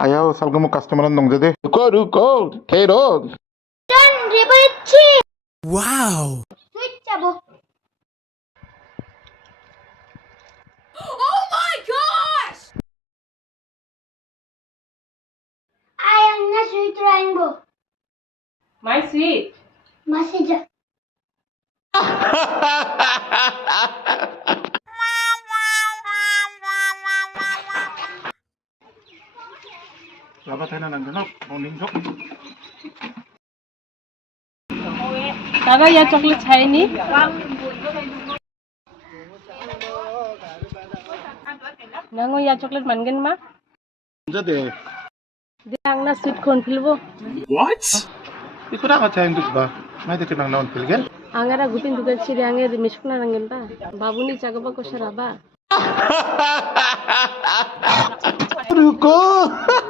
Ayaw, salga mo customer ang nung dede. Ruko, Kero. Done, রেবাচ্ছি Wow! Switch যাবো Oh my gosh! আয়াং না switch rainbow My sweet. Message Laba tayo na lang ganap. Morning joke. दादा या chocolate है नहीं नंगो या चॉकलेट मनगन मा Dede. दे आंगना स्वीट कॉर्न फिलबो What? Iko na ka tayong ba? May dito nang naon pilgel. आंगरा गुपिन दुगर चिरी आंगे मिशकुना रंगन बा बाबूनी चागबा को शराबा Ruko.